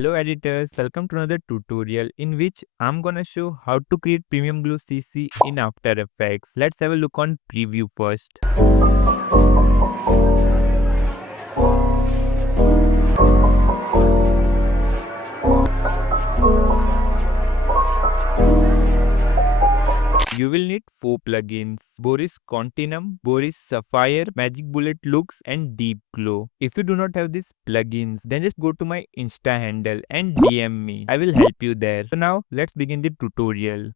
Hello editors, welcome to another tutorial in which I'm gonna show how to create premium glue CC in After Effects. Let's have a look on preview first. You will need 4 plugins: Boris Continuum, Boris Sapphire, Magic Bullet Looks and Deep Glow. If you do not have these plugins, then just go to my Insta handle and DM me. I will help you there. So now let's begin the tutorial.